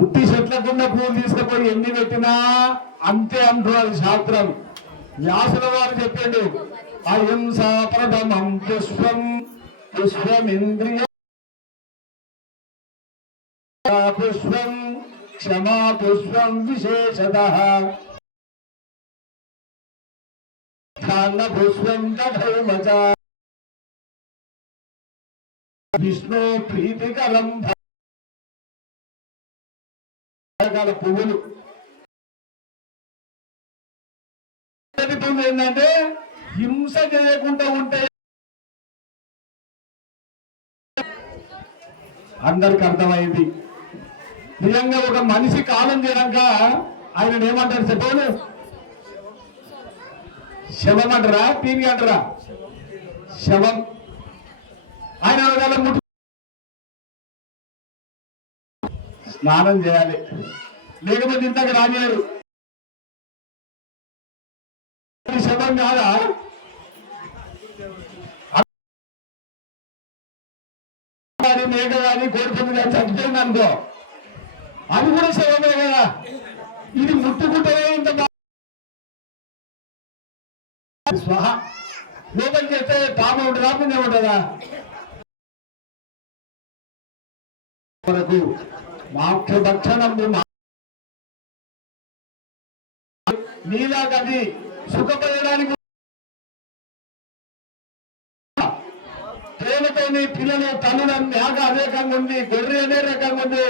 ఉట్టి చెట్లకున్న పూలు తీసుకుపోయి ఎన్ని పెట్టినా అంతే అంటున్నారు శాస్త్రం. వ్యాసుల వారు చెప్పండి అహింస ప్రథమం పుష్పం పుష్పమింద్రియ పుష్పం క్షమా పుష్పం విశేషత. పుష్పం తథైవ విష్ణు ప్రీతికరం రకాల పువ్వులు. పువ్వు ఏంటంటే హింస చేయకుండా ఉంటే అందరికి అర్థమైంది. నిజంగా ఒక మనిషి కాలం చేయడాక ఆయన ఏమంటారు చెప్పండి? శవం అంటారా? పీని అంటారా? శవం. ఆయన స్నానం చేయాలి. లేకపోతే ఇంతకు రానియారు. శతం కాదా? కానీ మేక కానీ కోరుకుంది కానీ చచ్చిపోయింది అనుకో అది కూడా శవమే కదా. ఇది ముట్టుకుంటే ఇంత స్వహ. లోపలికి చేస్తే పాము ఒకటి రాకుండా ఉంటుందా? కొరకు మాకు భక్షణము మా- నీలాగది సుఖపడడానికి ప్రేమతోని పిల్లలు తల్లుల మేక అదే రకంగా ఉంది గొర్రె అదే రకంగా ఉంది.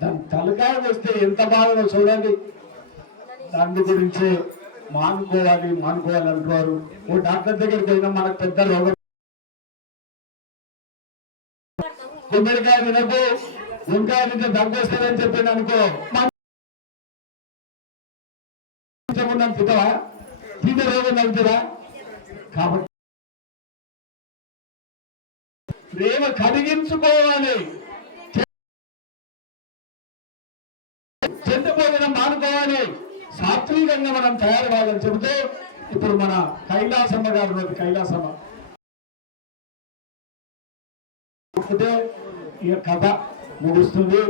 దాని తలకాయ వస్తే ఎంత బాధనో చూడండి. దాని గురించి మానుకోవాలి మానుకోవాలి అంటున్నారు ఓ డాక్టర్ దగ్గరికి పోయినా మనకు పెద్ద రోగం గుమ్మడికాయ తినకు ఇంకా నుంచి దగ్గొస్తారని చెప్పింది అనుకో. తింటావా? తింటే రోగం కాబట్టి ప్రేమ కలిగించుకోవాలి చెడ్డ మానుకోవాలి. సాత్వికంగా మనం తయారవ్వాలని చెబుతూ ఇప్పుడు మన కైలాసమ్మ గారు కైలాసమ్మ. ఒకటే ఈ కథ ముగుస్తుంది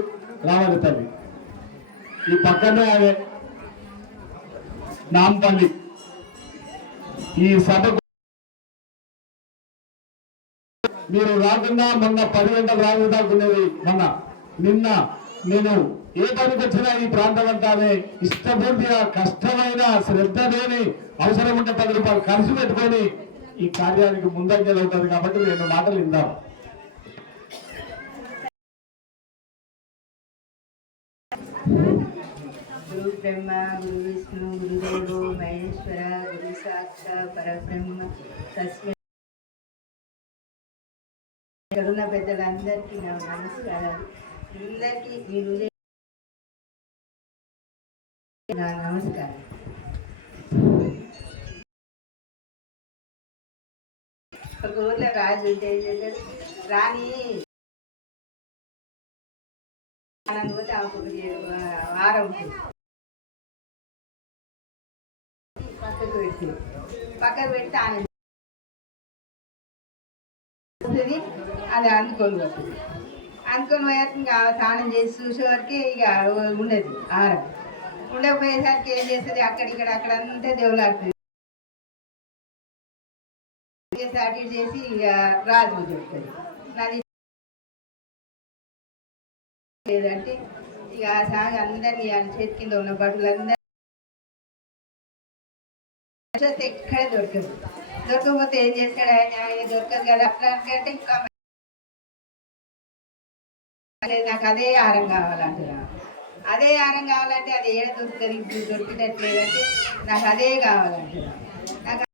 రావాలి తల్లి. ఈ పక్కనే అదే నాంపల్లి ఈ సభకు మీరు రాకుండా మొన్న పది గంటలు రాకుండాకునేది మొన్న నిన్న నేను ఏ పనికి వచ్చినా ఈ ప్రాంతం అంతానే ఇష్టపూర్తిగా కష్టమైన శ్రద్ధ లేని అవసరం ఉంటే పది రూపాయలు ఖర్చు పెట్టుకొని ఈ కార్యానికి ముందంజలు అవుతుంది కాబట్టి రెండు మాటలు విందాం. బ్రహ్మ గురు విష్ణు గురుదేవో మహేశ్వర గురు సాక్ష పరబ్రహ్మ తస్మై కరుణ పెద్దలందరికీ నా నమస్కారాలు. అందరికీ మీరు నా నమస్కారం. ఒక ఊర్లో రాజు ఉంటే రాణి! ఆనంద పోతే ఆమెకు వారం పక్కన పెడితే ఆనంద వస్తుంది. అది అందుకొని పోతుంది అందుకొని పోయాక ఇంకా స్నానం చేసి చూసేవరకు ఇక ఉండదు ఆరం ఉండకపోయేసరికి ఏం చేస్తుంది అక్కడిక్కడ అక్కడ అంతా దేవులాడుతుంది చేసి అటు ఇటు చేసి ఇక రాజు చెప్తుంది నాది లేదంటే ఇక ఆ సాగు అందరినీ ఆయన చేతి కింద ఉన్న బడులందరూ చూస్తే ఎక్కడ దొరకదు. దొరకకపోతే ఏం చేస్తాడు ఆయన? ఆయన దొరకదు కదా. అట్లా అనుకంటే ఇంకా నాకు అదే ఆహారం కావాలంటున్నా. అదే ఆరం కావాలంటే అది ఏడ దొరుకుతుంది? ఇప్పుడు దొరికినట్లేదంటే నాకు అదే కావాలంటున్నా. నాకు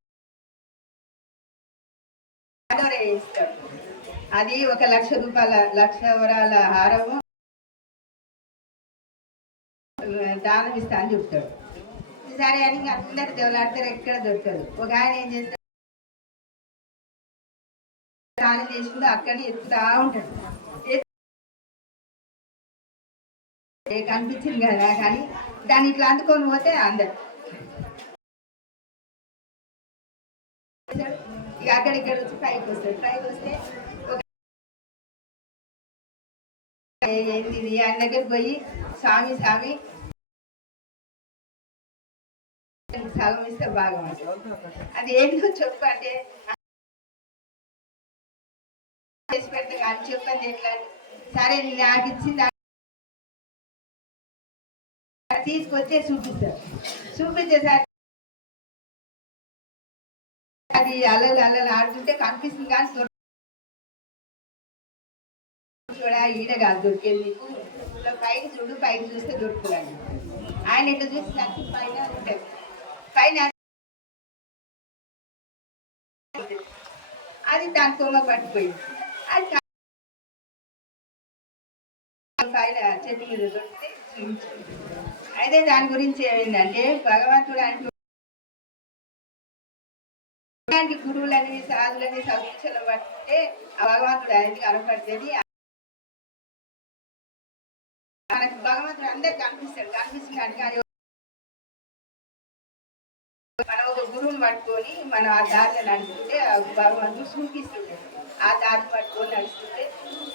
అది ఒక లక్ష రూపాయల లక్ష వరాల హారము దానం ఇస్తా అని చెప్తాడు. సరే అని ఇంక అందరు దేవులాడతారు ఎక్కడ దొరకదు. ఒక ఆయన ఏం చేస్తాడు? స్నానం చేసుకుంటూ అక్కడిని ఎత్తుతా ఉంటాడు. కనిపించింది కదా కానీ దాన్ని ఇట్లా అందుకొని పోతే అందరు. ఇక అక్కడ ఇక్కడ వచ్చి పైకి వస్తాడు. పైకి వస్తే ఒక ఏంది ఇది? ఆయన దగ్గరికి పోయి స్వామి స్వామి సగం ఇస్తే బాగా అది ఏంటో చెప్పు అంటే చేసి పెడతా కానీ చెప్పండి ఎట్లా. సరే నాకు ఇచ్చింది తీసుకొచ్చే చూపిస్తారు చూపించేసరికి అది అల్లలు అల్లలు ఆడుతుంటే కనిపిస్తుంది కానీ చూడ ఈడ కాదు దొరికేది నీకు. పైకి చూడు పైకి చూస్తే దొరుకుతుంది ఆయన ఇట్లా చూసి పైన పైన అది దాని కొమ్మ పట్టిపోయింది. అది పైన చెట్టు మీద దొరికితే అయితే దాని గురించి ఏమైందంటే భగవంతుడు అంటూ ఇలాంటి గురువులని సాధులని సమీక్షలు పట్టితే భగవంతుడు అనేది కనపడుతుంది మనకు భగవంతుడు అందరికి కనిపిస్తాడు. కనిపిస్తున్నాడు కానీ ఒక గురువుని పట్టుకొని మనం ఆ దారిలో నడుస్తుంటే భగవంతుడు చూపిస్తుంటాడు. ఆ దారి పట్టుకొని నడుస్తుంటే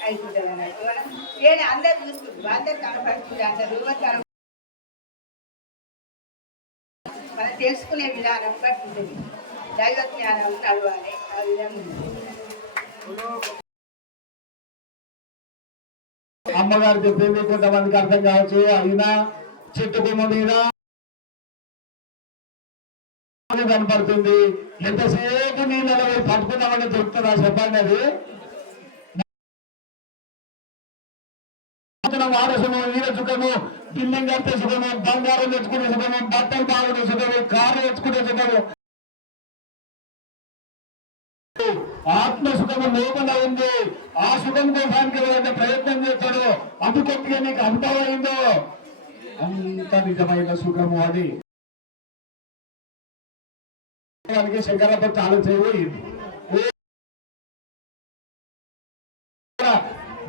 అయిపోతుంది అన్నట్టు. మనం నేను అందరు చూస్తుంది అందరు కనపడుతుంది అంటారు ఎవరు మనం తెలుసుకునే విధానం బట్టి ఉంటుంది. దైవ జ్ఞానం నడవాలి ఆ విధంగా అమ్మగారు చెప్పింది కొంతమందికి అర్థం కావచ్చు. అయినా చెట్టు కొమ్మ మీద కనపడుతుంది. ఎంతసేపు నీళ్ళలో పట్టుకున్నామని దొరుకుతుందా చెప్పండి అది. వాడ సుఖము సుఖము బిల్లం కట్టే సుఖము బంగారం తెచ్చుకునే సుఖము బట్టలు బాగుండే సుఖము కారు తెచ్చుకునే సుఖము. ఆత్మ సుఖము లోపల ఉంది. ఆ సుఖం కోసానికి ఎవరైతే ప్రయత్నం చేస్తాడో అది కొద్దిగా నీకు అంతమైందో? అంత నిజమైన సుఖము అది. దానికి శంకరప్ప ఆలోచన పోయింది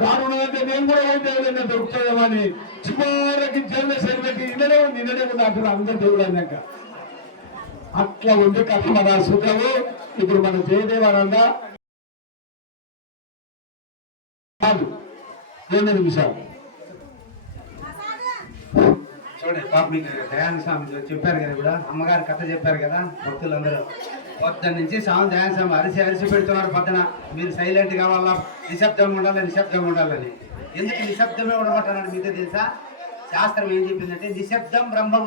గానుంటే నేను కూడా పోతే ఏదైనా దొరుకుతాయేమని చివరికి జన్మ శరీరం పెట్టి ఉంది ఇన్నడే ఉంది అంటారు అందరు దేవుడు అన్నాక. అట్లా ఉంది కథ మన సుఖము. ఇప్పుడు మన జయదేవానంద కాదు. రెండు నిమిషాలు. చూడండి పాప మీకు స్వామి చెప్పారు కదా ఇప్పుడు. అమ్మగారు కథ చెప్పారు కదా భక్తులందరూ. పొద్దున్న నుంచి స్వామి దయాన స్వామి అరిసి అరిసి పెడుతున్నారు పొద్దున. మీరు సైలెంట్ కావాలా నిశ్శబ్దం ఉండాలి నిశ్శబ్దం ఉండాలని. ఎందుకు నిశ్శబ్దమే ఉండమంటారని మీతో తెలుసా? శాస్త్రం ఏం చెప్పిందంటే నిశ్శబ్దం బ్రహ్మ